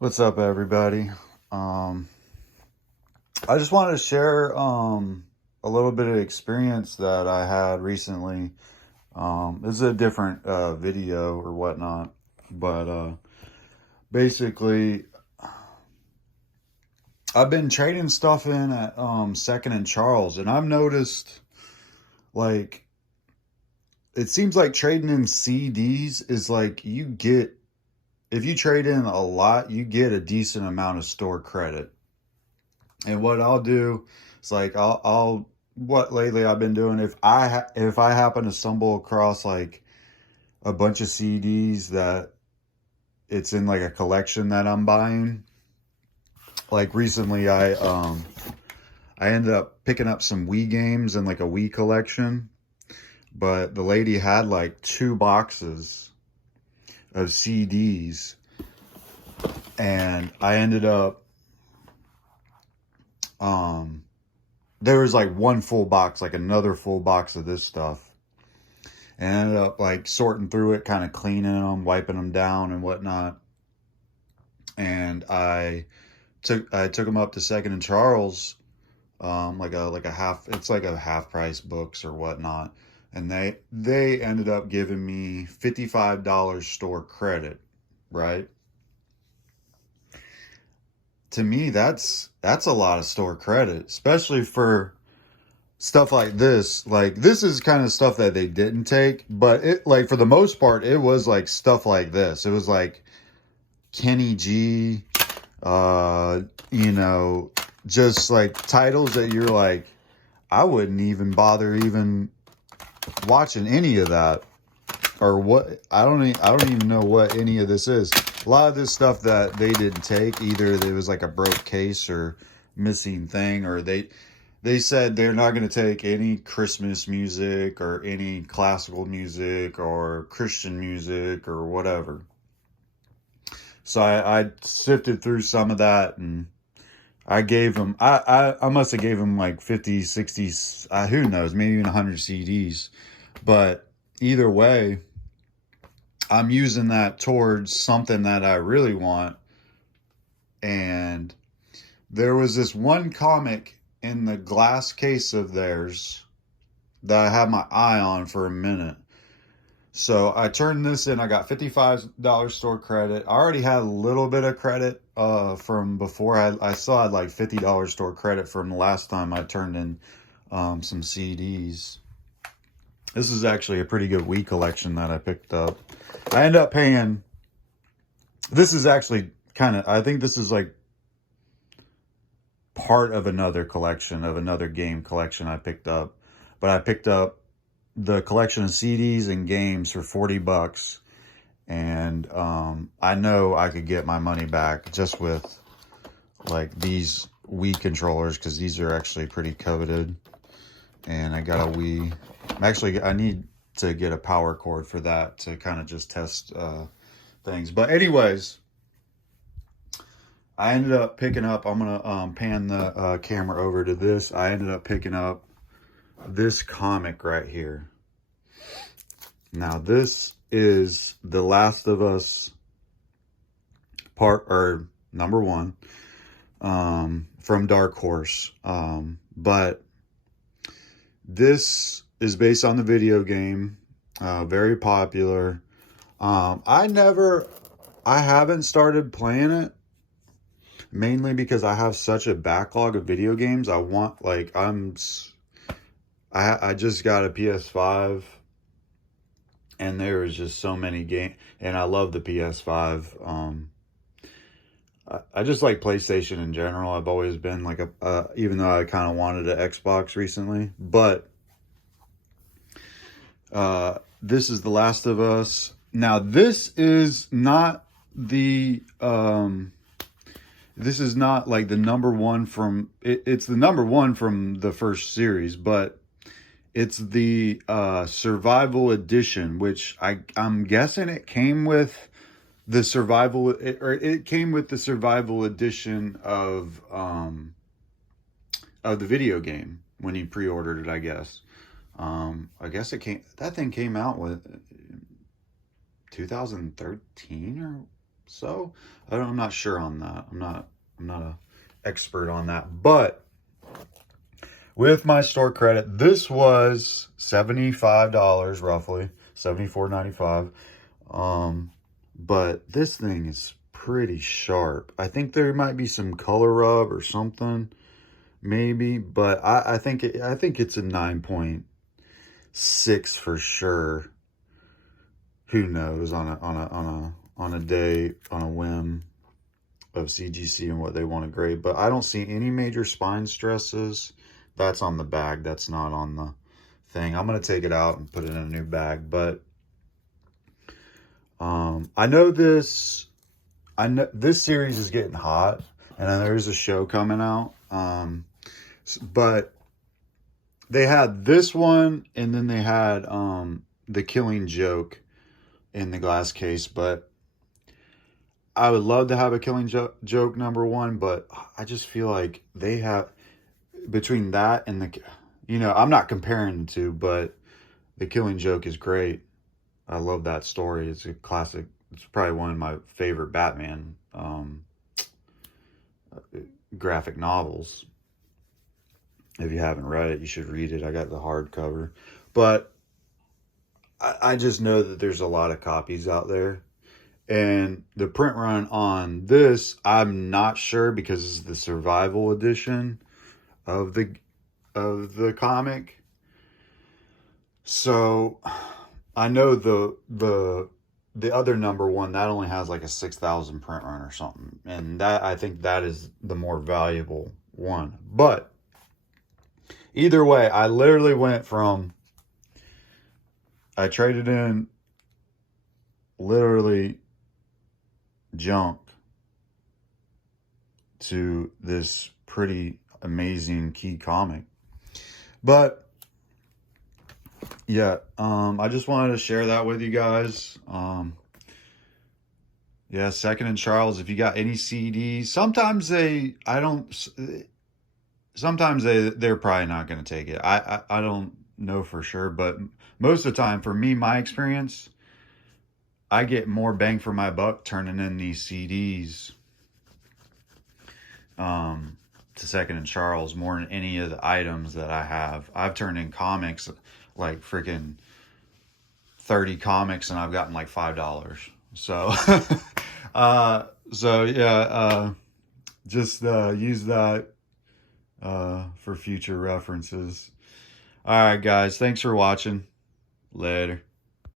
What's up, everybody? Um, I just wanted to share a little bit of experience that I had recently. This is a different video or whatnot, but basically, I've been trading stuff in at Second and Charles, and I've noticed like it seems like trading in CDs is like you get if you trade in a lot, you get a decent amount of store credit. And what I'll do is like I'll what lately I've been doing if I happen to stumble across like a bunch of CDs that it's in like a collection that I'm buying. Like recently I ended up picking up some Wii games in like a Wii collection, but the lady had like two boxes of CDs, and I ended up um there was like one full box, like another full box of this stuff. And I ended up like sorting through it, kind of cleaning them, wiping them down and whatnot. And I took them up to Second and Charles, like a half. It's like a half price books or whatnot. And they ended up giving me $55 store credit, right? To me, that's a lot of store credit, especially for stuff like this. Like this is kind of stuff that they didn't take, but it like for the most part it was like stuff like this. It was like Kenny G, uh, you know, just like titles that you're like, I wouldn't even bother even watching any of that. Or what I don't even know what any of this is. A lot of this stuff that they didn't take, either there was like a broke case or missing thing, or they said they're not going to take any Christmas music or any classical music or Christian music or whatever. So I sifted through some of that, and I gave them, I must have gave them like 50, 60, who knows, maybe even 100 CDs. But either way, I'm using that towards something that I really want. And there was this one comic in the glass case of theirs that I had my eye on for a minute. So I turned this in. I got $55 store credit. I already had a little bit of credit from before. I still had like $50 store credit from the last time I turned in some CDs. This is actually a pretty good Wii collection that I picked up. I ended up paying. This is actually kind of. I think this is like part of another collection of another game collection I picked up. But I picked up the collection of CDs and games for $40, and I know I could get my money back just with like these Wii controllers, because these are actually pretty coveted. And I got a Wii. I need to get a power cord for that to kind of just test things. But anyways, I ended up picking up. I'm gonna pan the camera over to this. I ended up picking up this comic right here. Now this is The Last of Us part or number one from Dark Horse. But this is based on the video game, very popular. I haven't started playing it, mainly because I have such a backlog of video games. I just got a PS5, and there is just so many games, and I love the PS5. I just like PlayStation in general. I've always been like even though I kind of wanted an Xbox recently, but this is The Last of Us. Now, this is not like the number one from it's the number one from the first series, but it's the survival edition, which I'm guessing it came with the it came with the survival edition of the video game when you pre-ordered it, I guess. I guess that thing came out with 2013 or So I'm not sure on that. I'm not a expert on that. But with my store credit, this was $75 roughly, $74.95. But this thing is pretty sharp. I think there might be some color rub or something, maybe, but I think it's a 9.6 for sure. Who knows on a day, on a whim of CGC and what they want to grade. But I don't see any major spine stresses. That's on the bag. That's not on the thing. I'm going to take it out and put it in a new bag. But I know this series is getting hot, and then there's a show coming out. But they had this one, and then they had The Killing Joke in the glass case. But I would love to have a Killing Joke #1, but I just feel like they have, between that and the, I'm not comparing the two, but The Killing Joke is great. I love that story. It's a classic. It's probably one of my favorite Batman graphic novels. If you haven't read it, you should read it. I got the hardcover. But I just know that there's a lot of copies out there. And the print run on this, I'm not sure, because it's the survival edition of the comic. So I know the other #1, that only has like a 6,000 print run or something, and that, I think that is the more valuable one. But either way, I literally went from, I traded in literally junk to this pretty amazing key comic. But yeah, I just wanted to share that with you guys. Yeah, Second and Charles, if you got any CDs, sometimes they're probably not going to take it. I don't know for sure, but most of the time, for me, my experience, I get more bang for my buck turning in these CDs to Second and Charles more than any of the items that I have. I've turned in comics, like freaking 30 comics, and I've gotten like $5. So, so yeah, just use that for future references. All right, guys, thanks for watching. Later.